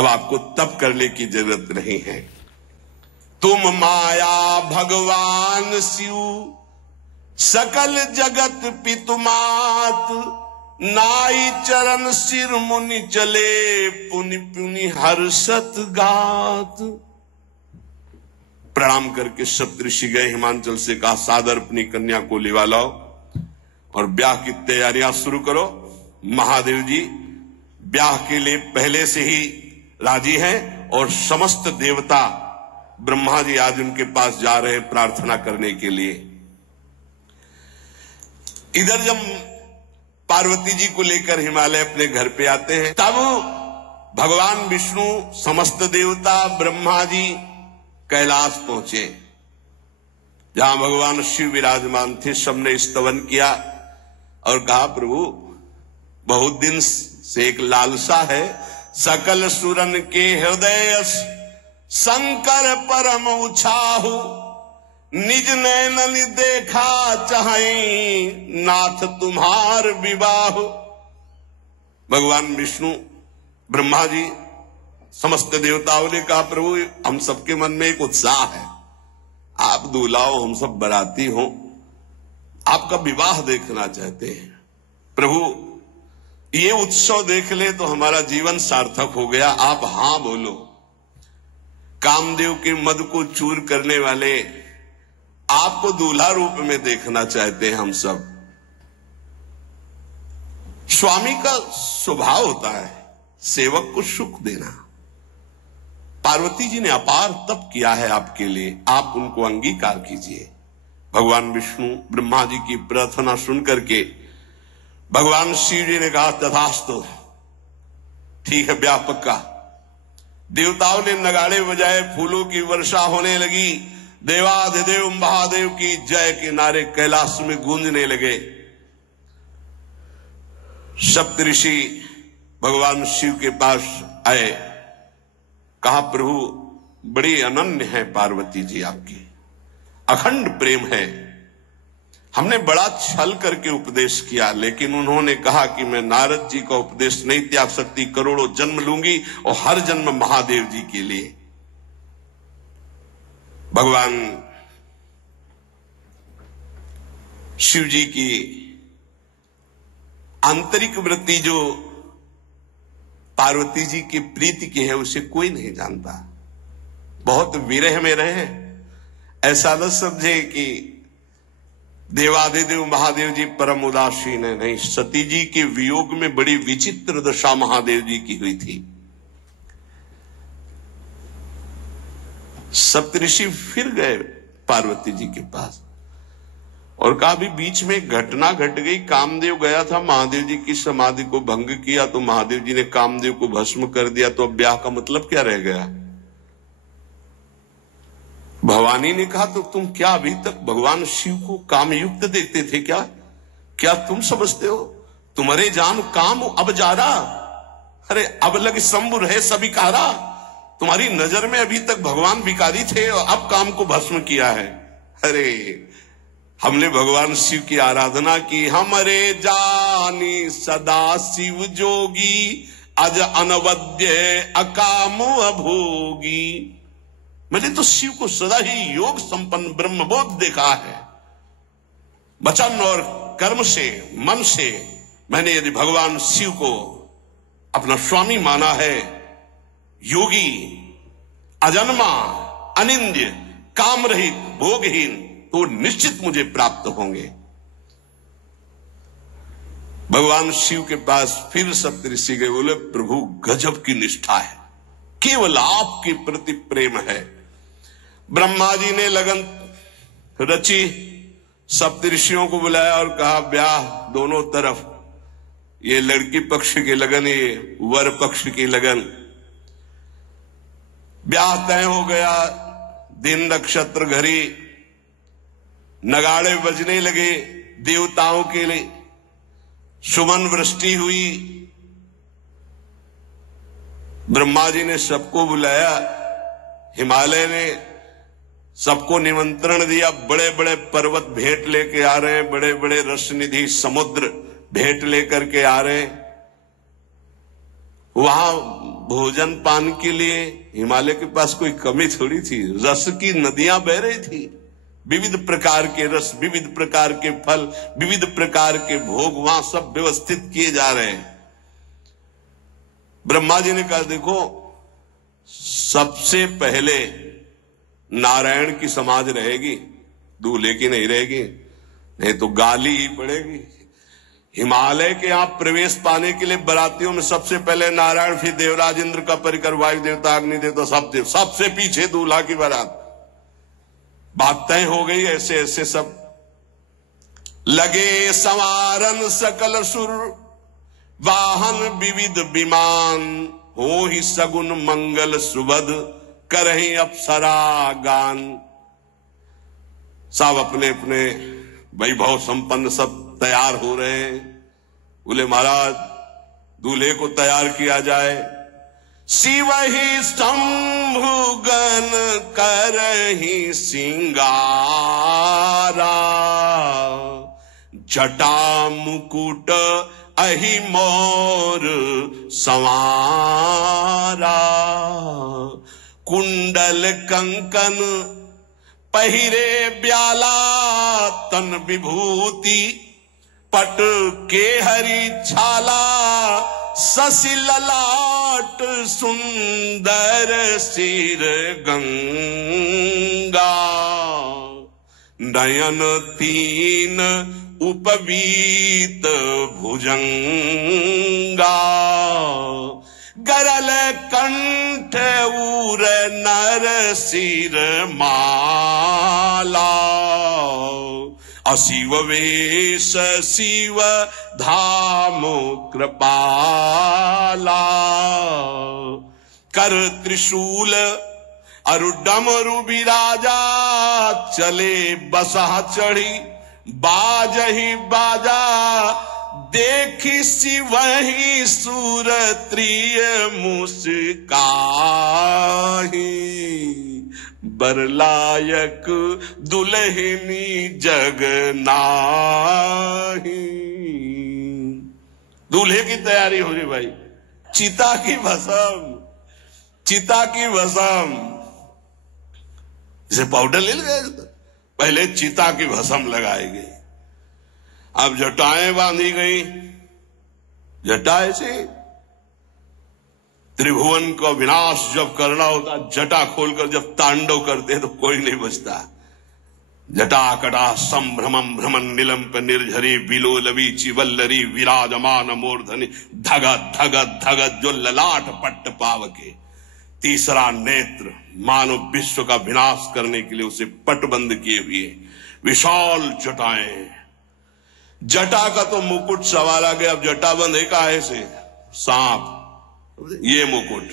अब आपको तप करने की जरूरत नहीं है। तुम माया भगवान शिव सकल जगत पितुमात, नाई चरण सिर मुनि चले पुनि पुनि हर्षत गात। प्रणाम करके सप्तऋषि गए, हिमांचल से कहा सादर अपनी कन्या को लिवा लाओ और ब्याह की तैयारियां शुरू करो। महादेव जी ब्याह के लिए पहले से ही राजी हैं और समस्त देवता ब्रह्मा जी आज उनके पास जा रहे हैं प्रार्थना करने के लिए। इधर जब पार्वती जी को लेकर हिमालय अपने घर पे आते हैं, तब भगवान विष्णु समस्त देवता ब्रह्मा जी कैलाश पहुंचे, जहां भगवान शिव विराजमान थे। सबने स्तवन किया और कहा प्रभु बहुत दिन से एक लालसा है, सकल सुरन के हृदय शंकर परम उछाहु, निज नैनन देखा चाहे नाथ तुम्हार विवाह। भगवान विष्णु ब्रह्मा जी समस्त देवताओं ने कहा प्रभु हम सबके मन में एक उत्साह है, आप दूल्हा हो हम सब बराती हो, आपका विवाह देखना चाहते हैं। प्रभु ये उत्सव देख ले तो हमारा जीवन सार्थक हो गया, आप हां बोलो। कामदेव के मद को चूर करने वाले आपको दूल्हा रूप में देखना चाहते हैं हम सब। स्वामी का स्वभाव होता है सेवक को सुख देना। पार्वती जी ने अपार तप किया है आपके लिए, आप उनको अंगीकार कीजिए। भगवान विष्णु ब्रह्मा जी की प्रार्थना सुन करके भगवान शिव जी ने कहा तथास्तु, ठीक है ब्याह पक्का। देवताओं ने नगाड़े बजाए, फूलों की वर्षा होने लगी, देवाधिदेव महादेव की जय के नारे कैलाश में गूंजने लगे। सप्तऋषि भगवान शिव के पास आए, कहा प्रभु बड़ी अनन्य है पार्वती जी आपकी, अखंड प्रेम है, हमने बड़ा छल करके उपदेश किया लेकिन उन्होंने कहा कि मैं नारद जी का उपदेश नहीं त्याग सकती, करोड़ों जन्म लूंगी और हर जन्म महादेव जी के लिए। भगवान शिव जी की आंतरिक वृत्ति जो पार्वती जी की प्रीति की है उसे कोई नहीं जानता। बहुत विरह में रहे, ऐसा न समझे कि देवादिदेव महादेव जी परम उदासीन है, नहीं, सती जी के वियोग में बड़ी विचित्र दशा महादेव जी की हुई थी। सप्तऋषि फिर गए पार्वती जी के पास और कहा भी बीच में घटना घट गई, कामदेव गया था महादेव जी की समाधि को भंग किया तो महादेव जी ने कामदेव को भस्म कर दिया, तो अब ब्याह का मतलब क्या रह गया। भवानी ने कहा तो तुम क्या अभी तक भगवान शिव को काम युक्त देखते थे क्या? क्या तुम समझते हो तुम्हारे जान काम अब जा रहा? अरे अब लग शंभु रहे सभी कारा, तुम्हारी नजर में अभी तक भगवान भिखारी थे और अब काम को भस्म किया है। अरे हमने भगवान शिव की आराधना की, हमारे जानी सदा शिव जोगी, अज अनवद्य अकाम अभोगी। मैंने तो शिव को सदा ही योग संपन्न ब्रह्मबोध देखा है। वचन और कर्म से मन से मैंने यदि भगवान शिव को अपना स्वामी माना है, योगी, अजन्मा, अनिंद्य, काम रहित, भोगहीन, तो निश्चित मुझे प्राप्त होंगे। भगवान शिव के पास फिर सप्तऋषि गए, बोले प्रभु गजब की निष्ठा है, केवल आपके प्रति प्रेम है। ब्रह्मा जी ने लगन रची, सप्तऋषियों को बुलाया और कहा ब्याह दोनों तरफ, ये लड़की पक्ष की लगन, ये वर पक्ष की लगन। ब्याह तय हो गया, दिन नक्षत्र घड़ी, नगाड़े बजने लगे, देवताओं के लिए सुमन वृष्टि हुई। ब्रह्मा जी ने सबको बुलाया, हिमालय ने सबको निमंत्रण दिया, बड़े बड़े पर्वत भेंट लेके आ रहे हैं, बड़े बड़े रसनिधि समुद्र भेंट लेकर के आ रहे हैं। वहां भोजन पान के लिए हिमालय के पास कोई कमी थोड़ी थी। रस की नदियां बह रही थी, विविध प्रकार के रस, विविध प्रकार के फल, विविध प्रकार के भोग वहां सब व्यवस्थित किए जा रहे हैं। ब्रह्मा जी ने कहा देखो, सबसे पहले नारायण की समाज रहेगी, दूल्हे की नहीं रहेगी, नहीं तो गाली ही पड़ेगी। हिमालय के यहां प्रवेश पाने के लिए बरातियों में सबसे पहले नारायण, फिर देवराज इंद्र का परिकर, वायु देवता, अग्नि देवता, सब देव, सबसे पीछे दूल्हा की बारात। बात तय हो गई। ऐसे ऐसे सब लगे संवारन सकल सुर, वाहन विविध विमान, हो ही सगुन मंगल सुबद, करहि अप्सरा गान। सब अपने अपने वैभव संपन्न सब तैयार हो रहे हैं। बोले महाराज दूल्हे को तैयार किया जाए। शिव ही शंभु गण करहि सिंगारा, जटा मुकुट अहि मोर संवारा, कुंडल कंकन पहिरे ब्याला, तन विभूति पट के हरि छाला, शशि ललाट सुंदर सिर गंगा, नयन तीन उपवीत भुजंगा, गरल कंठ उर नर सिर माला, अशिव वेश शिव धाम कृपाला, कर त्रिशूल अरु डमरु बिराजा, चले बसहा चढ़ी बाजही बाजा, देखी शिवहि सूरत्रिय मुस्काही, बरलायक दुल्हनी जग नाही। दूल्हे की तैयारी हो रही भाई। चिता की भस्म, चिता की भस्म, जैसे पाउडर ले गए, पहले चिता की भस्म लगाई गई, अब जटाएं बांधी गई। जटा ऐसे त्रिभुवन का विनाश जब करना होता, जटा खोलकर जब तांडव करते हैं तो कोई नहीं बचता। जटा कटा संभ्रमम भ्रमण निलंप निर्झरी, विलोलवी चिवल्लरी विराजमान मूर्धनि, धगत धगत धगत जो ललाट पट्ट पावके। तीसरा नेत्र मानव विश्व का विनाश करने के लिए उसे पटबंद किए हुए विशाल जटाएं। जटा का तो मुकुट सवारा गया, अब जटा बंध है का ऐसे सांप, ये मुकुट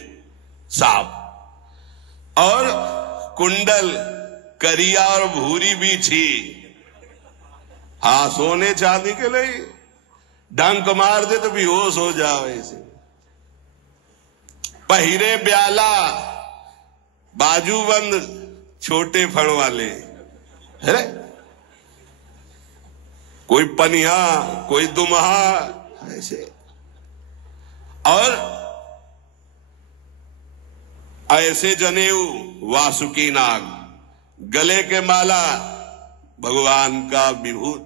सांप, और कुंडल करिया और भूरी भी थी। हाँ, सोने चांदी के लिए डंक मार दे तो बेहोश हो जाओ ऐसे। पहिरे ब्याला, बाजूबंद छोटे फण वाले, है कोई पनिया कोई दुमहा ऐसे, और ऐसे जनेऊ वासुकी नाग, गले के माला भगवान का विभूत,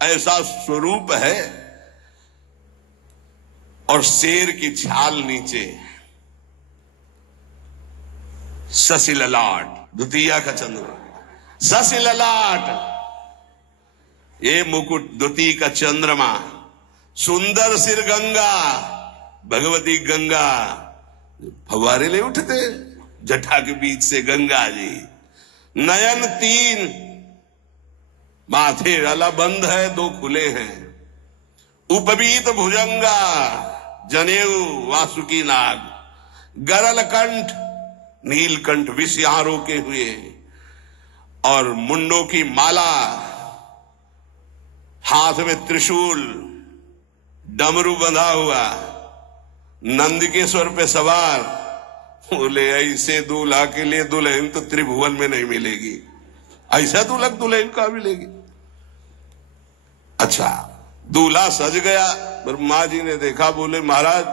ऐसा स्वरूप है, और शेर की छाल नीचे, शशि ललाट, द्वितीया का चंद्रमा, शशि ललाट, ये मुकुट द्वितीय का चंद्रमा, सुंदर सिर गंगा, भगवती गंगा, फव्वारे ले उठते जटा के बीच से गंगा जी। नयन तीन, माथे वाला बंद है, दो खुले हैं। उपवीत भुजंगा, जनेऊ वासुकी नाग, गरल कंठ, नीलकंठ विष यहां रोके हुए, और मुंडों की माला, हाथ में त्रिशूल, डमरू बंधा हुआ, नंदिकेश्वर पे सवार। बोले ऐसे दूल्हा के लिए दुल्हन तो त्रिभुवन में नहीं मिलेगी, ऐसा दुल्हन दुल्हन का मिलेगी। अच्छा, दूल्हा सज गया, ब्रह्मा जी ने देखा, बोले महाराज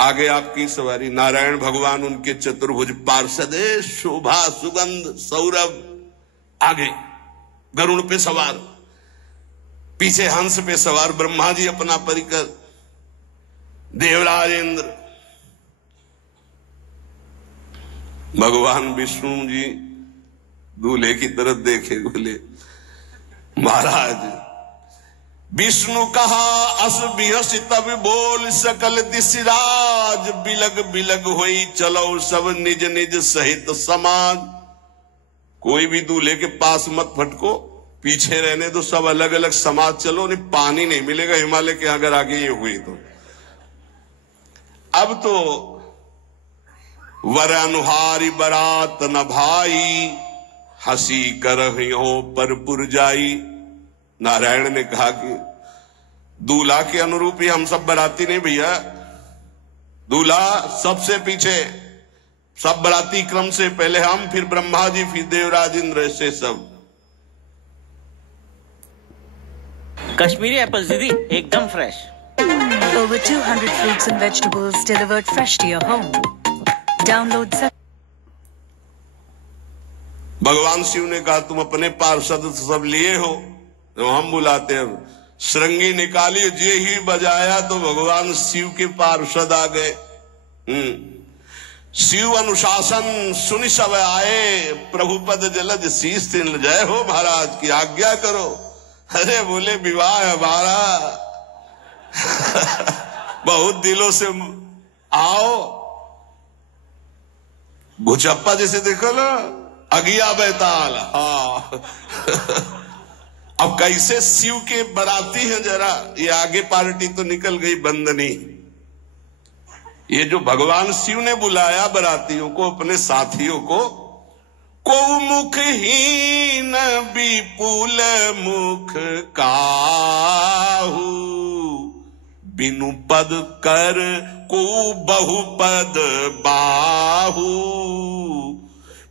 आगे आपकी सवारी, नारायण भगवान उनके चतुर्भुज पार्षद, शोभा सुगंध सौरभ, आगे गरुड़ पे सवार, पीछे हंस पे सवार ब्रह्मा जी अपना परिकर, देवराज इंद्र, भगवान विष्णु जी दूल्हे की तरफ देखे, बोले महाराज विष्णु कहा अस बिहस तब बोल सकल दिशराज, बिलग बिलग होई चलो सब निज निज सहित समाज। कोई भी दूल्हे के पास मत फटको, पीछे रहने दो, सब अलग अलग समाज चलो, नहीं पानी नहीं मिलेगा हिमालय के अगर आगे ये हुई तो। अब तो वर अनुहारी बरात न भाई, हंसी करहियो पर पुर जाई। नारायण ने कहा कि दूल्हा के अनुरूप ही हम सब बराती नहीं भैया, दूल्हा सबसे पीछे, सब बराती क्रम से पहले हम, फिर ब्रह्मा जी, फिर देवराज इंद्र, ऐसे सब। कश्मीरी एप्पल दीदी एकदम fresh. Over 200 fruits and vegetables delivered fresh to your home. Download भगवान शिव ने कहा तुम अपने पार्षद सब लिए हो, तो हम बुलाते हैं। श्रृंगी निकाली, जे ही बजाया तो भगवान शिव के पार्षद आ गए। शिव अनुशासन सुनि सब आए, प्रभुपद जलज शीस तिन जय हो महाराज की आज्ञा करो। अरे बोले विवाह हमारा बहुत दिलों से आओ। भुचप्पा जैसे देखो ना, अगिया बैताल। हाँ अब कैसे शिव के बराती हैं, जरा ये आगे पार्टी तो निकल गई बंदनी। ये जो भगवान शिव ने बुलाया बरातियों को, अपने साथियों को, को मुखहीन विपुल मुख काहू, बिनु पद कर को बहुपद बाहू,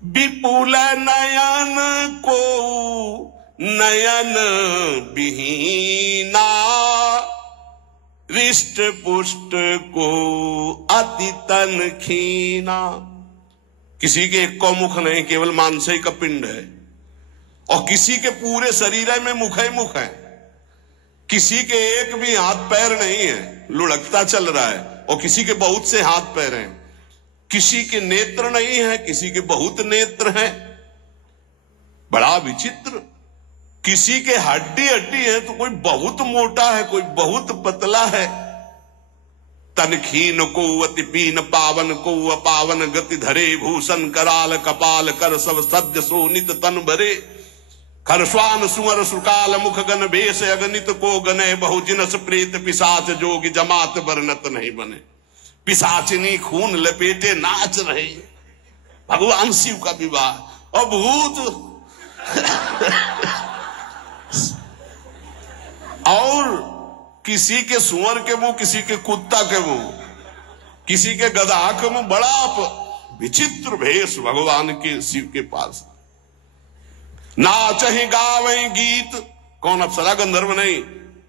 विपुल नयन को नयन विहीना, रिष्ट पुष्ट को अति तन खीना। किसी के एक को मुख नहीं, केवल मांस का पिंड है, और किसी के पूरे शरीर में मुख ही मुख है। किसी के एक भी हाथ पैर नहीं है, लुढ़कता चल रहा है, और किसी के बहुत से हाथ पैर हैं। किसी के नेत्र नहीं है, किसी के बहुत नेत्र हैं, बड़ा विचित्र। किसी के हड्डी हड्डी है तो कोई बहुत मोटा है, कोई बहुत पतला है। तनखीन को अति पीन, पावन को अपावन, गति धरे भूषण कराल, कपाल कर सब सद्य सोनित तन भरे। खरस्वान सुमर सुकाल मुख गन भेष, अगणित को गने बहु जिनस प्रेत पिशाच, जोगी जमात वर्णत नहीं बने। पिशाचिनी खून लपेटे नाच रहे, भगवान शिव का विवाह। और भूत और किसी के सुअर के मुंह, किसी के कुत्ता के मुंह, किसी के गधा के मुंह, बड़ा विचित्र भेष भगवान के शिव के पास। नाचहि गावहि गीत, कौन अप्सरा गंधर्व नहीं,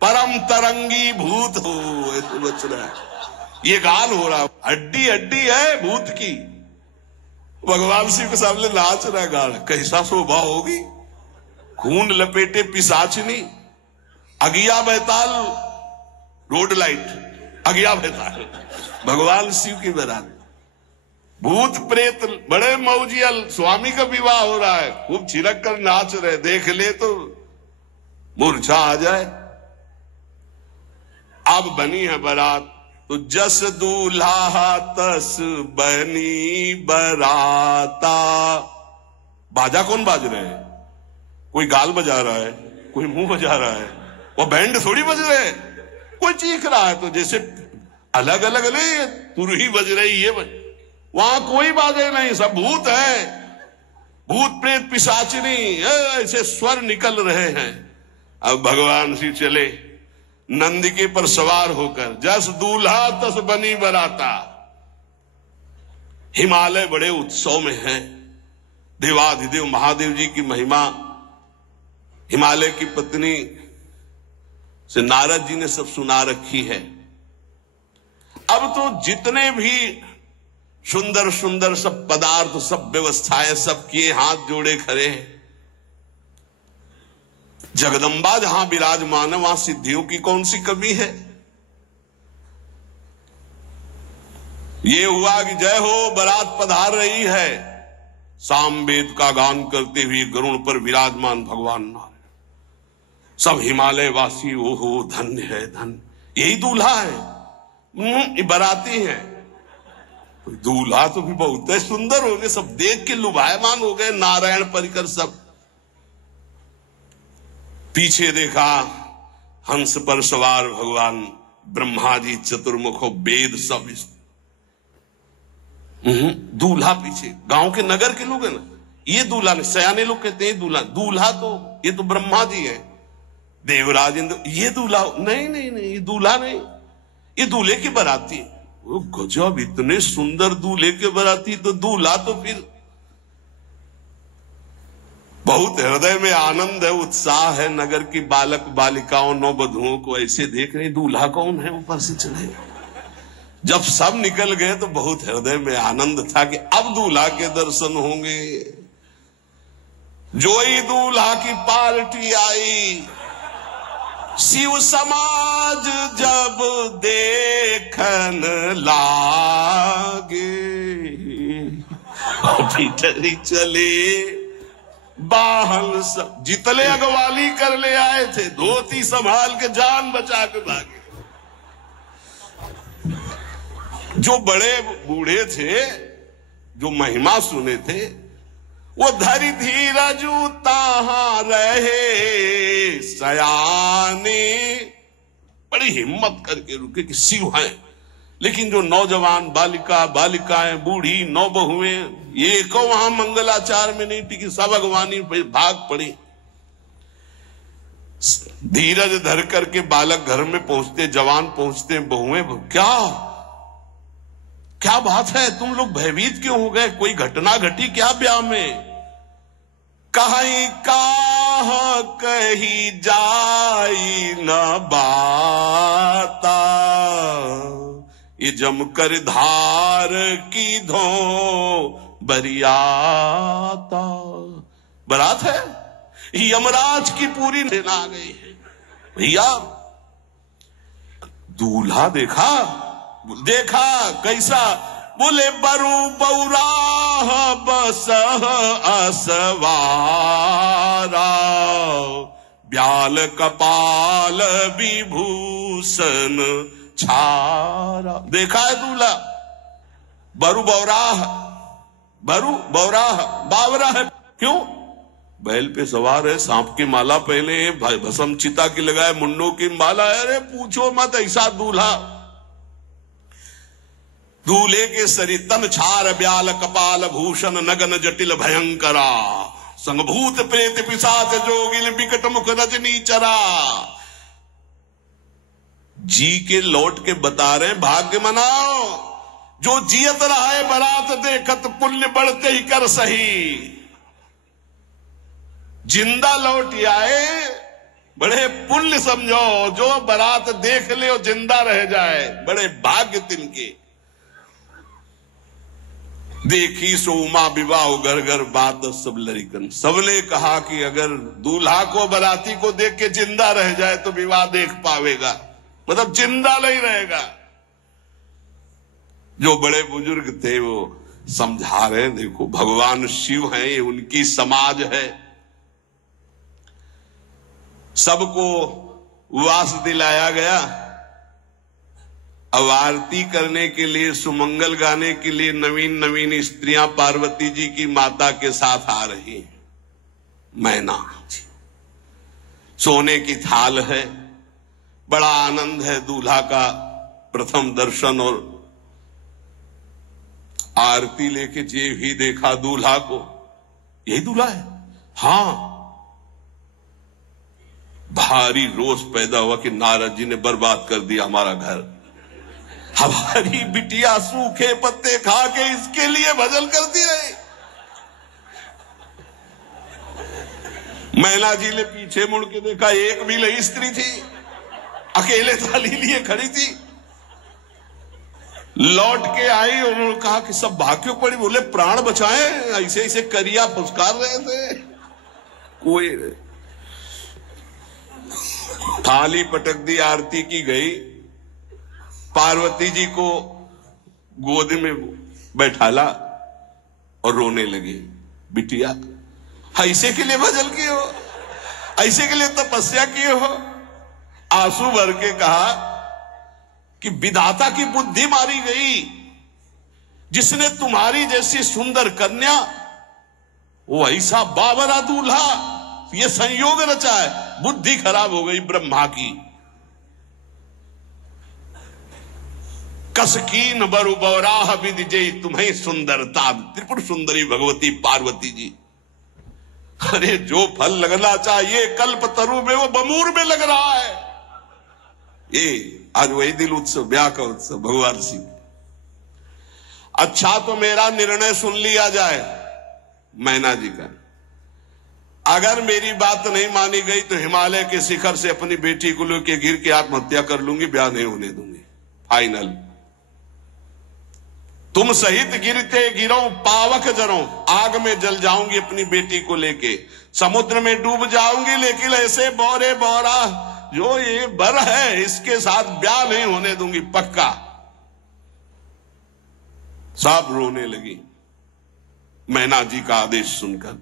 परम तरंगी भूत हो, ऐसे बच रहा है। ये गान हो रहा, हड्डी हड्डी है भूत की, भगवान शिव के सामने नाच रहा है, गा रहा। कैसा शोभा होगी, खून लपेटे पिशाचिनी, अगिया बैताल, रोड लाइट अगिया बैताल, भगवान शिव की बरात। भूत प्रेत बड़े मौजियल, स्वामी का विवाह हो रहा है, खूब छिड़क कर नाच रहे, देख ले तो मूर्छा आ जाए। अब बनी है बारात, तो जस दूल्हा तस बनी बराता। बाजा कौन बाज रहे हैं? कोई गाल बजा रहा है, कोई मुंह बजा रहा है, वो बैंड थोड़ी बज रहे हैं। कोई चीख रहा है तो जैसे अलग अलग नहीं, तुरही बज रही है, वहां कोई बाजे नहीं, सब भूत है, भूत प्रेत पिशाचिनी, ऐसे स्वर निकल रहे हैं। अब भगवान शिव चले नंदिके पर सवार होकर, जस दूल्हा तस बनी बराता। हिमालय बड़े उत्सव में है, देवाधिदेव महादेव जी की महिमा हिमालय की पत्नी से नारद जी ने सब सुना रखी है। अब तो जितने भी सुंदर सुंदर सब पदार्थ, सब व्यवस्थाएं, सब किए, हाथ जोड़े खड़े हैं। जगदम्बा जहां विराजमान है वहां सिद्धियों की कौन सी कमी है। ये हुआ कि जय हो बारात पधार रही है, सामवेद का गान करते हुए गरुड़ पर विराजमान भगवान नारायण। सब हिमालय वासी ओहो धन्य है धन्य, यही दूल्हा है, बाराती है। दूल्हा तो भी बहुत सुंदर हो गए, सब देख के लुभायमान हो गए, नारायण परिकर सब। पीछे देखा हंस पर सवार भगवान ब्रह्मा जी चतुर्मुख, वेद सब। दूल्हा पीछे, गांव के नगर के लोग है ना, ये दूल्हा नहीं, सयाने लोग कहते हैं दूल्हा। दूल्हा तो ये तो ब्रह्मा जी है, देवराज इंद्र, ये दूल्हा नहीं नहीं नहीं, ये दूल्हा नहीं, ये दूल्हे की बाराती है। वो गजब, इतने सुंदर दूल्हे के बाराती, तो दूल्हा तो फिर बहुत हृदय में आनंद है, उत्साह है। नगर की बालक बालिकाओं नववधुओं को ऐसे देख रहे, दूल्हा कौन है ऊपर से चढ़े। जब सब निकल गए तो बहुत हृदय में आनंद था कि अब दूल्हा के दर्शन होंगे। जोई दूल्हा की पार्टी आई, शिव समाज जब देखन लागे, भीतरी चले बाहन सब, जितने अगवाली कर ले आए थे, धोती संभाल के जान बचा के भागे। जो बड़े बूढ़े थे, जो महिमा सुने थे, वो धरी धीरज ताहां रहे सयाने, बड़ी हिम्मत करके रुके कि शिव हैं। लेकिन जो नौजवान बालिकाएं, बूढ़ी नौबहुएं, ये को वहां मंगलाचार में नहीं टिकी, सब अगवानी भाग पड़ी। धीरज धर करके बालक घर में पहुंचते, जवान पहुंचते, बहुएं, क्या बात है, तुम लोग भयभीत क्यों हो गए, कोई घटना घटी क्या ब्याह में। कहीं काह कही जाई न बाता, ये जमकर धार की धो बरियाता। बारात है, यमराज की पूरी सेना आ गई है। भैया दूल्हा देखा कैसा, बोले बरु बौराह बसह असवारा, ब्याल कपाल विभूषण छारा। देखा है दूल्हा, बरु बौराह, बावरा है। क्यों? बैल पे सवार है, सांप की माला पहले, भस्म चिता की लगाए, मुंडों की माला। अरे पूछो मत, ऐसा दूल्हा। दूल्हे के शरीर तन छार ब्याल कपाल भूषण नगन जटिल भयंकरा, संगभूत प्रेत पिशाच जोगिल विकट मुख रजनी चरा। जी के लौट के बता रहे, भाग्य मनाओ, जो जियत रहा है बारात देखत, पुण्य बढ़ते ही कर सही। जिंदा लौट आए, बड़े पुण्य समझो, जो बारात देख ले और जिंदा रह जाए, बड़े भाग्य तिनके। देखी सो उमा विवाह घर घर बात सब लड़िकन। सबने कहा कि अगर दूल्हा को बाराती को देख के जिंदा रह जाए तो विवाह देख पावेगा, मतलब जिंदा नहीं रहेगा। जो बड़े बुजुर्ग थे वो समझा रहे, देखो भगवान शिव हैं, ये उनकी समाज है, सबको वास दिलाया गया। अब आरती करने के लिए, सुमंगल गाने के लिए नवीन नवीन स्त्रियां पार्वती जी की माता के साथ आ रही हैं। मैना सोने की थाल है, बड़ा आनंद है दूल्हा का प्रथम दर्शन। और आरती लेके जे भी देखा दूल्हा को, यही दूल्हा है। हाँ, भारी रोष पैदा हुआ कि नारद जी ने बर्बाद कर दिया हमारा घर, हमारी बिटिया सूखे पत्ते खा के इसके लिए भजन कर दिए। मैना जी ने पीछे मुड़ के देखा, एक भी नहीं स्त्री थी, अकेले थाली लिए खड़ी थी। लौट के आई, उन्होंने कहा कि सब भाग क्यों पड़ी? बोले प्राण बचाए, ऐसे ऐसे करिया फुसकार रहे थे। कोई थाली पटक दी, आरती की गई, पार्वती जी को गोद में बैठाला और रोने लगी। बिटिया ऐसे के लिए भजन किए हो, ऐसे के लिए तपस्या किए हो? आंसू भर के कहा कि विधाता की बुद्धि मारी गई, जिसने तुम्हारी जैसी सुंदर कन्या, वो ऐसा बाबरा दूल्हा, ये संयोग रचा है, बुद्धि खराब हो गई ब्रह्मा की। कसकीन बरु बौराह विदिजय तुम्हें सुंदरता, त्रिपुर सुंदरी भगवती पार्वती जी। अरे जो फल लगना चाहिए कल्प तरु में, वो बमूर में लग रहा है। ये आज वही दिल उत्सव, ब्याह का उत्सव भगवान शिव। अच्छा तो मेरा निर्णय सुन लिया जाए मैना जी का। अगर मेरी बात नहीं मानी गई तो हिमालय के शिखर से अपनी बेटी को लेकर गिर के आत्महत्या कर लूंगी, ब्याह नहीं होने दूंगी। फाइनल। तुम सहित गिरते गिरो पावक जरो, आग में जल जाऊंगी अपनी बेटी को लेके, समुद्र में डूब जाऊंगी, लेकिन ऐसे बोरे बोरा जो ये बर है इसके साथ ब्याह नहीं होने दूंगी, पक्का। सब रोने लगी मैना जी का आदेश सुनकर।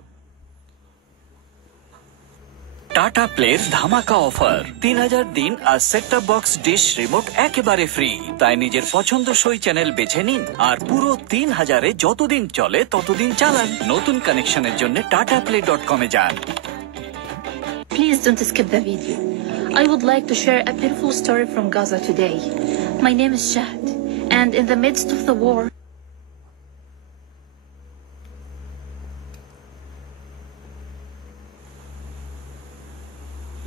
টাটা প্লের ধামাকা অফার, 3000 দিন আর set top box dish remote একেবারে ফ্রি। তাই নিজের পছন্দসই চ্যানেল বেছে নিন আর পুরো 3000-এ যতদিন চলে ততদিন চালান। নতুন কানেকশনের জন্য tataplay.com এ যান। Please don't skip the video. I would like to share a beautiful story from Gaza today. My name is Shahd, and in the midst of the war,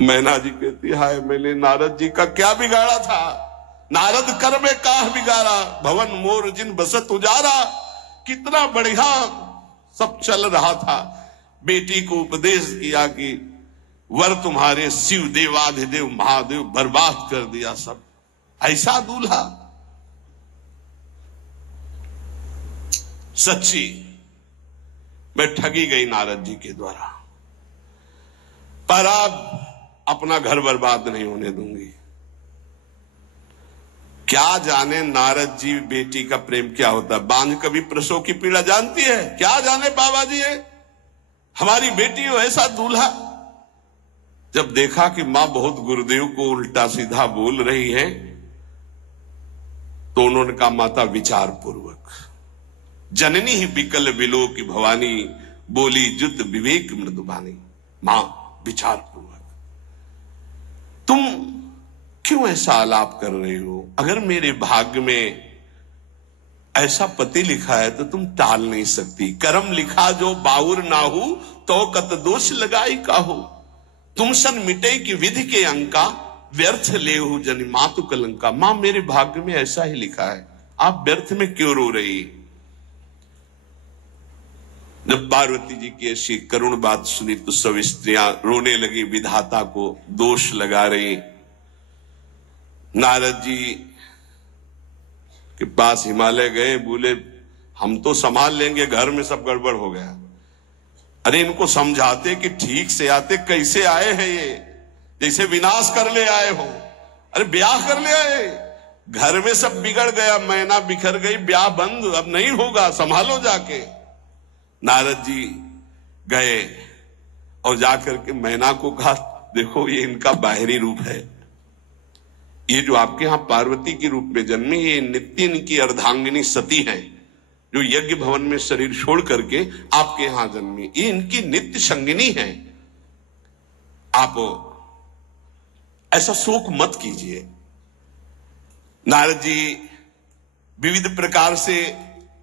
मैना जी कहती, हाय मैंने नारद जी का क्या बिगाड़ा था? नारद कर में काह बिगाड़ा, भवन मोर जिन बसत उजारा। कितना बढ़िया सब चल रहा था। बेटी को उपदेश किया कि वर तुम्हारे शिव देवाधिदेव महादेव बर्बाद कर दिया सब। ऐसा दूल्हा? सच्ची मैं ठगी गई नारद जी के द्वारा, पर अब अपना घर बर्बाद नहीं होने दूंगी। क्या जाने नारद जी बेटी का प्रेम क्या होता है। बांझ कभी प्रसव की पीड़ा जानती है? क्या जाने बाबा जी है हमारी बेटी हो ऐसा दूल्हा। जब देखा कि मां बहुत गुरुदेव को उल्टा सीधा बोल रही है, तो उन्होंने कहा, माता विचार पूर्वक। जननी ही बिकल बिलो की भवानी, बोली जुत विवेक मृदुबानी। मां विचार पूर्वक, तुम क्यों ऐसा आलाप कर रही हो? अगर मेरे भाग्य में ऐसा पति लिखा है तो तुम टाल नहीं सकती। कर्म लिखा जो बाउर ना हो, तो कत दोष लगाई काहो। तुम सन मिटे की विधि के अंका, व्यर्थ ले हो जनि मातु कलंका। मां मेरे भाग्य में ऐसा ही लिखा है, आप व्यर्थ में क्यों रो रही? जब पार्वती जी की ऐसी करुण बात सुनी तो सब स्त्रियां रोने लगी, विधाता को दोष लगा रही। नारद जी के पास हिमालय गए, बोले हम तो संभाल लेंगे, घर में सब गड़बड़ हो गया। अरे इनको समझाते कि ठीक से आते, कैसे आए हैं ये, जैसे विनाश कर ले आए हो। अरे ब्याह कर ले आए, घर में सब बिगड़ गया, मैना बिखर गई, ब्याह बंद, अब नहीं होगा, संभालो जाके। नारद जी गए और जाकर के मैना को कहा, देखो ये इनका बाहरी रूप है, ये जो आपके यहां पार्वती के रूप में जन्मी, ये नित्य इनकी अर्धांगिनी सती है, जो यज्ञ भवन में शरीर छोड़ करके आपके यहां जन्मी, ये इनकी नित्य संगिनी है। आप ऐसा शोक मत कीजिए। नारद जी विविध प्रकार से,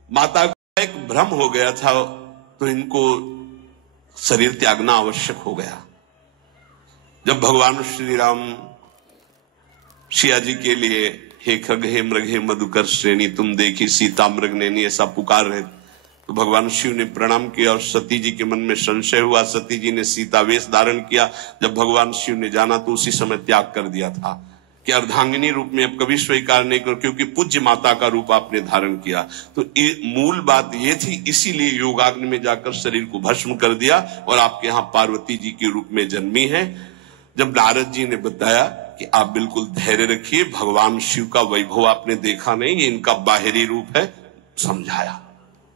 माता को एक भ्रम हो गया था, तो इनको शरीर त्यागना आवश्यक हो गया। जब भगवान श्री राम सिया जी के लिए हे खग हे मृग हे मधुकर श्रेणी तुम देखी सीता मृग नैनी ऐसा पुकार रहे, तो भगवान शिव ने प्रणाम किया और सती जी के मन में संशय हुआ। सती जी ने सीता वेश धारण किया। जब भगवान शिव ने जाना तो उसी समय त्याग कर दिया था कि अर्धांगिनी रूप में अब कभी स्वीकार नहीं करो, क्योंकि पूज्य माता का रूप आपने धारण किया। तो मूल बात ये थी, इसीलिए योगाग्नि में जाकर शरीर को भस्म कर दिया और आपके यहां पार्वती जी के रूप में जन्मी है। जब नारद जी ने बताया कि आप बिल्कुल धैर्य रखिए, भगवान शिव का वैभव आपने देखा नहीं, ये इनका बाहरी रूप है, समझाया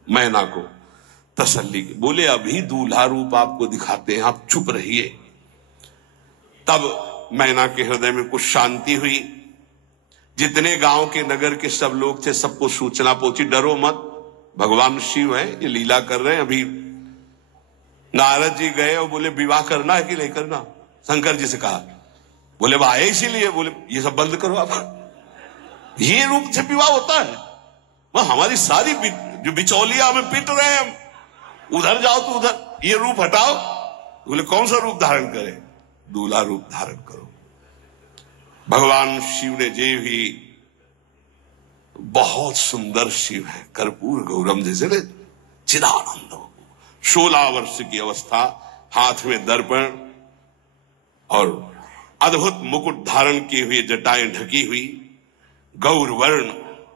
मैना को तसल्ली के, बोले अभी दूल्हा रूप आपको दिखाते हैं, आप चुप रहिए। तब मैना के हृदय में कुछ शांति हुई। जितने गांव के नगर के सब लोग थे सबको सूचना पहुंची, डरो मत, भगवान शिव है, ये लीला कर रहे हैं। अभी नारद जी गए और बोले विवाह करना है कि नहीं करना, शंकर जी से कहा, बोले वह आए इसीलिए, बोले ये सब बंद करो आप, ये रूप से विवाह होता है, वह हमारी सारी जो बिचौलिया हमें पीट रहे हैं, हम उधर जाओ तो उधर, ये रूप हटाओ। बोले कौन सा रूप धारण करें, दूल्हा रूप धारण करो। भगवान शिव ने जे भी, बहुत सुंदर शिव है, कर्पूर गौरम जैसे ने चिदानंद, 16 वर्ष की अवस्था, हाथ में दर्पण और अद्भुत मुकुट धारण किए हुए, जटाएं ढकी हुई, गौर वर्ण,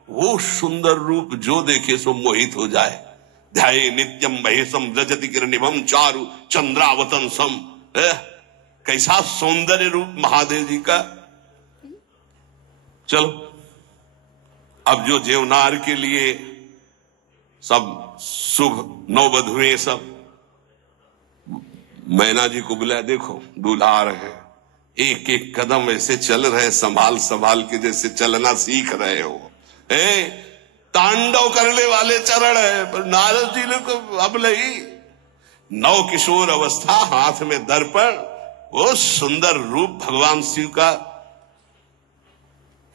वो सुंदर रूप जो देखे सो मोहित हो जाए। ध्याये नित्यम महेशम रजति किरणिभम चारु चंद्रावतंसम, कैसा सौंदर्य रूप महादेव जी का। चलो अब जो जेवनार के लिए सब शुभ नौवधुएं सब मैना जी को बुलाया, देखो दूल्हा आ रहे हैं, एक एक कदम ऐसे चल रहे, संभाल संभाल के जैसे चलना सीख रहे हो, तांडव करने वाले चरण है। पर नारद जी ने को अब नहीं, नव किशोर अवस्था, हाथ में दर्पण, वो सुंदर रूप भगवान शिव का,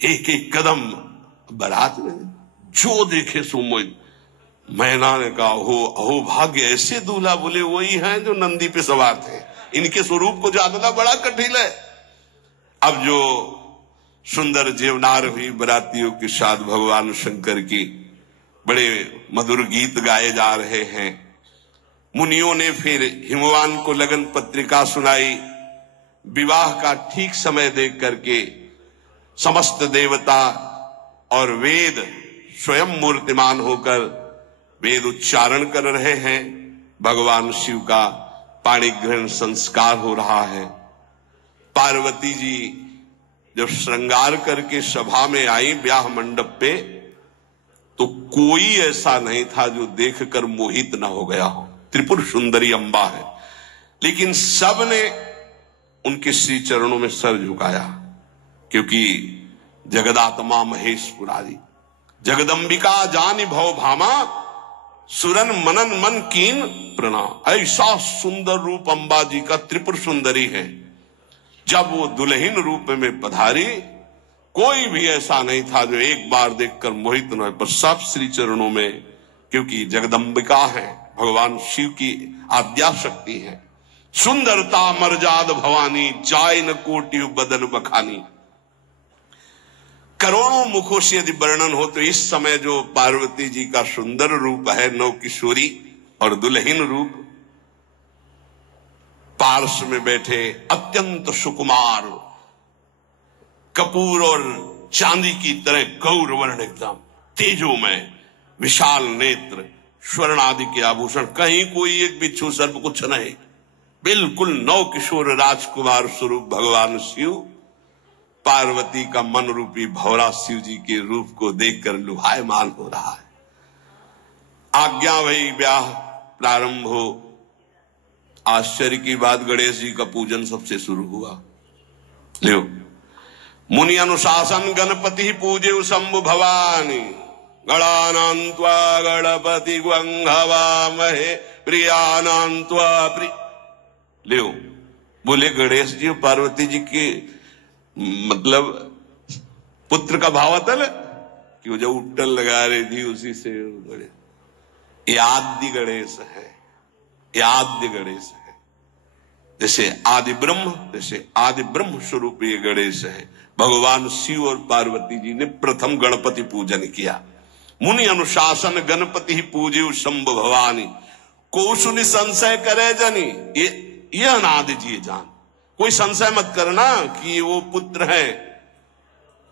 एक एक कदम बारात में जो देखे सो मोहित। मैना ने कहा हो अहो भाग्य, ऐसे दूल्हा, बोले वही हैं जो नंदी पे सवार थे, इनके स्वरूप को जानना बड़ा कठिन है। अब जो सुंदर जेवनार हुई बरातियों के साथ भगवान शंकर की, बड़े मधुर गीत गाए जा रहे हैं। मुनियों ने फिर हिमवान को लगन पत्रिका सुनाई। विवाह का ठीक समय देख करके समस्त देवता और वेद स्वयं मूर्तिमान होकर वेद उच्चारण कर रहे हैं। भगवान शिव का पाणिग्रहण संस्कार हो रहा है। पार्वती जी जब श्रृंगार करके सभा में आई ब्याह मंडप पे, तो कोई ऐसा नहीं था जो देखकर मोहित ना हो गया हो। त्रिपुर सुंदरी अंबा है, लेकिन सब ने उनके श्री चरणों में सर झुकाया, क्योंकि जगदात्मा महेश पुरारी, जगदंबिका जानि भव भामा, सुरन मनन मन कीन प्रणाम। ऐसा सुंदर रूप अंबा जी का त्रिपुर सुंदरी है। जब वो दुल्हन रूप में पधारी, कोई भी ऐसा नहीं था जो एक बार देखकर मोहित न हो, पर सब श्री चरणों में, क्योंकि जगदंबिका है, भगवान शिव की आद्या शक्ति है। सुंदरता मर्जाद भवानी, जाय न कोटि बदन बखानी। करोड़ों मुखों से यदि वर्णन हो तो इस समय जो पार्वती जी का सुंदर रूप है, नौ किशोरी और दुल्हन रूप, पार्श्व में बैठे अत्यंत सुकुमार, कपूर और चांदी की तरह गौर वर्ण, एकदम तेजोमय, विशाल नेत्र, स्वर्ण आदि के आभूषण, कहीं कोई एक बिच्छू सर्प कुछ नहीं, बिल्कुल नौ किशोर राजकुमार स्वरूप भगवान शिव। पार्वती का मन रूपी भौरा शिव जी के रूप को देखकर लुभायमान हो रहा है। आज्ञा वही, ब्याह प्रारंभ हो। आश्चर्य की बात, गणेश जी का पूजन सबसे शुरू हुआ। लियो, मुनि अनुशासन गणपति पूजे शंभु भवानी, गणानान्त्वा गणपति ग्वंघवामहे प्रियानान्त्वा प्रिय। लियो, बोले गणेश जी और पार्वती जी के मतलब पुत्र का भाव आता ना, कि वो जो उट्टल लगा रही थी उसी से ये आद्य गणेश है, ये आद्य गणेश है। जैसे आदि ब्रह्म, जैसे आदि ब्रह्म स्वरूप ये गणेश है। भगवान शिव और पार्वती जी ने प्रथम गणपति पूजन किया। मुनि अनुशासन गणपति ही पूजे शंभु भवानी, को सुनि संशय करे जनी, ये अनादि जी जान, कोई संशय मत करना कि वो पुत्र है,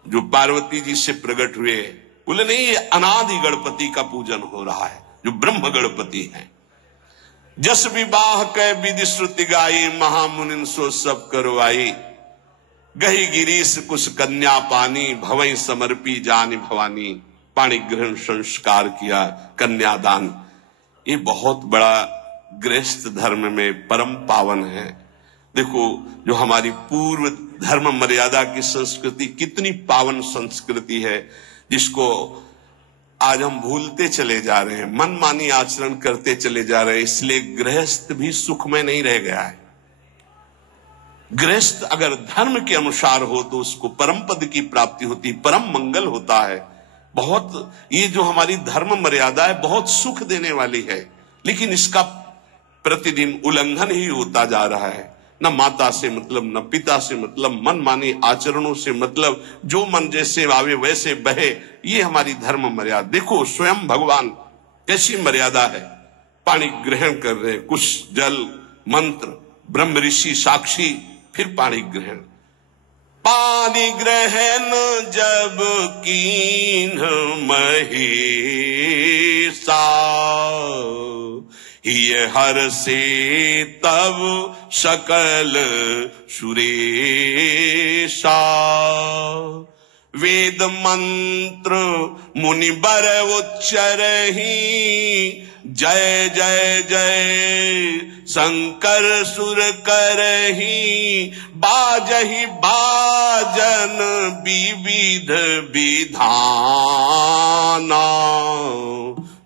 जो पार्वती जी से प्रकट हुए, बोले नहीं, ये अनादि गणपति का पूजन हो रहा है, जो ब्रह्म गणपति है। जस विवाह कै विधि श्रुति गाई, महामुनिन सो सब करवाई। गही गिरीश कुछ कन्या पानी, भवई समर्पी जानी भवानी। पाणी ग्रहण संस्कार किया, कन्यादान। ये बहुत बड़ा गृहस्थ धर्म में परम पावन है। देखो, जो हमारी पूर्व धर्म मर्यादा की संस्कृति कितनी पावन संस्कृति है, जिसको आज हम भूलते चले जा रहे हैं, मनमानी आचरण करते चले जा रहे हैं। इसलिए गृहस्थ भी सुखमय नहीं रह गया है। गृहस्थ अगर धर्म के अनुसार हो तो उसको परम पद की प्राप्ति होती, परम मंगल होता है। बहुत, ये जो हमारी धर्म मर्यादा है बहुत सुख देने वाली है, लेकिन इसका प्रतिदिन उल्लंघन ही होता जा रहा है। न माता से मतलब, न पिता से मतलब, मनमानी आचरणों से मतलब, जो मन जैसे आवे वैसे बहे, ये हमारी धर्म मर्यादा। देखो स्वयं भगवान कैसी मर्यादा है, पानी ग्रहण कर रहे, कुछ जल मंत्र, ब्रह्म ऋषि साक्षी, फिर पानी ग्रहण। पानी ग्रहण जब कीन्ह महेशा, ये हर से तब सकल सुरेशा। वेद मंत्र मुनि बर उच्चरहि, जय जय जय शंकर सुर करहि। बाजहि बाजन विविध विधाना,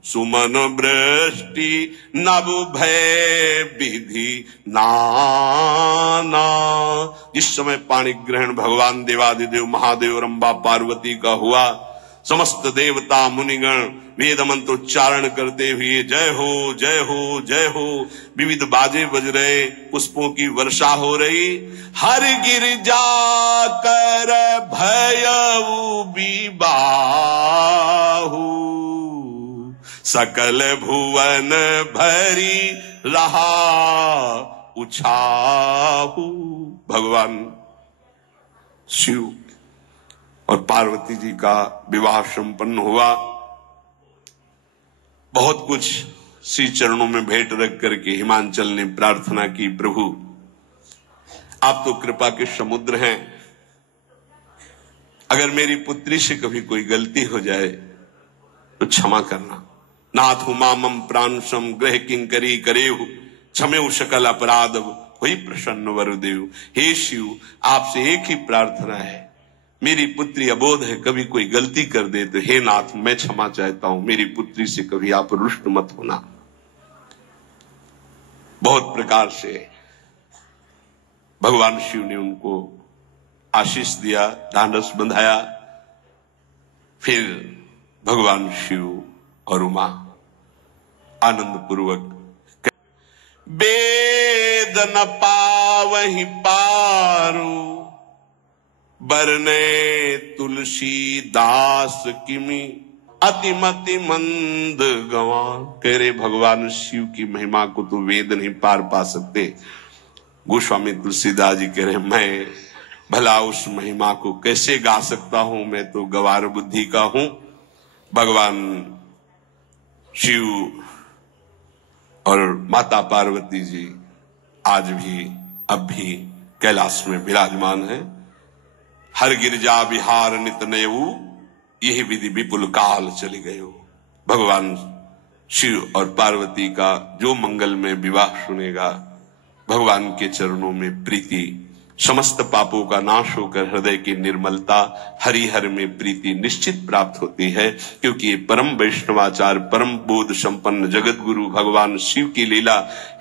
सुमन वृष्टि नभ भय विधि नाना। जिस समय पाणी ग्रहण भगवान देवादिदेव महादेव और अम्बा पार्वती का हुआ, समस्त देवता मुनिगण वेद मंत्र उच्चारण करते हुए जय हो जय हो जय हो, विविध बाजे बज रहे, पुष्पों की वर्षा हो रही। हर गिरजा कर भयउ विबाहु, सकल भुवन भरी रहा उछाहु। भगवान शिव और पार्वती जी का विवाह संपन्न हुआ। बहुत कुछ श्री चरणों में भेंट रख करके हिमांचल ने प्रार्थना की, प्रभु आप तो कृपा के समुद्र हैं, अगर मेरी पुत्री से कभी कोई गलती हो जाए तो क्षमा करना। नाथ मामम प्रांशम ग्रह किंकरी करेहु, क्षमेउ सकल अपराध हुई प्रसन्न वरुदेव। हे शिव, आपसे एक ही प्रार्थना है, मेरी पुत्री अबोध है, कभी कोई गलती कर दे तो हे नाथ मैं क्षमा चाहता हूं, मेरी पुत्री से कभी आप रुष्ट मत होना। बहुत प्रकार से भगवान शिव ने उनको आशीष दिया, ढांढस बंधाया। फिर भगवान शिव और उमा आनंद पूर्वक, वेद न पावहि पारू, बरने तुलसी दास किमी, अतिमति मंद गवान। कह रहे भगवान शिव की महिमा को तो वेद नहीं पार पा सकते। गोस्वामी तुलसीदास जी कह रहे मैं भला उस महिमा को कैसे गा सकता हूं, मैं तो गवार बुद्धि का हूं। भगवान शिव और माता पार्वती जी आज भी अब भी कैलाश में विराजमान है। हर गिरजा विहार नित नयऊ, यही विधि विपुल काल चले गए हो। भगवान शिव और पार्वती का जो मंगल में विवाह सुनेगा, भगवान के चरणों में प्रीति, समस्त पापों का नाश होकर हृदय की निर्मलता, हरिहर में प्रीति निश्चित प्राप्त होती है। क्योंकि ये परम वैष्णवाचार, परम बोध संपन्न जगत गुरु भगवान शिव की लीला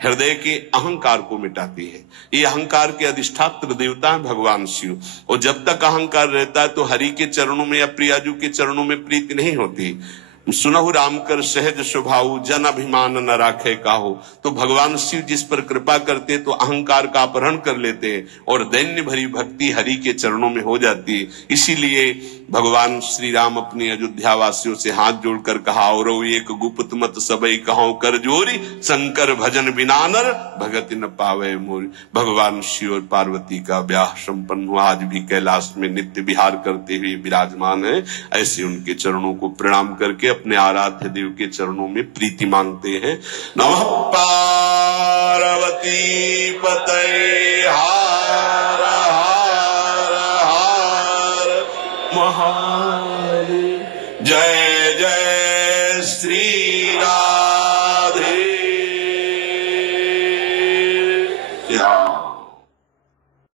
हृदय के अहंकार को मिटाती है। ये अहंकार के अधिष्ठात्र देवता है भगवान शिव, और जब तक अहंकार रहता है तो हरि के चरणों में या प्रियाजू के चरणों में प्रीति नहीं होती। सुनहु राम कर सहज स्वभाव, जन अभिमान न राखे काहो। तो भगवान शिव जिस पर कृपा करते तो अहंकार का अपहरण कर लेते और दैन्य भरी भक्ति हरि के चरणों में हो जाती है। इसीलिए भगवान श्री राम अपनी अयोध्या वासियों से हाथ जोड़कर कहा, और एक गुप्त मत सबई कहो कर जोरी, शंकर भजन बिना नर भगति न पावे मोरी। भगवान शिव और पार्वती का ब्याह संपन्न हुआ, आज भी कैलाश में नित्य विहार करते हुए विराजमान है। ऐसे उनके चरणों को प्रणाम करके अपने आराध्य देव के चरणों में प्रीति मांगते हैं। नमः पार्वती पतये हर हर हर महादेव। जय जय श्री राधे।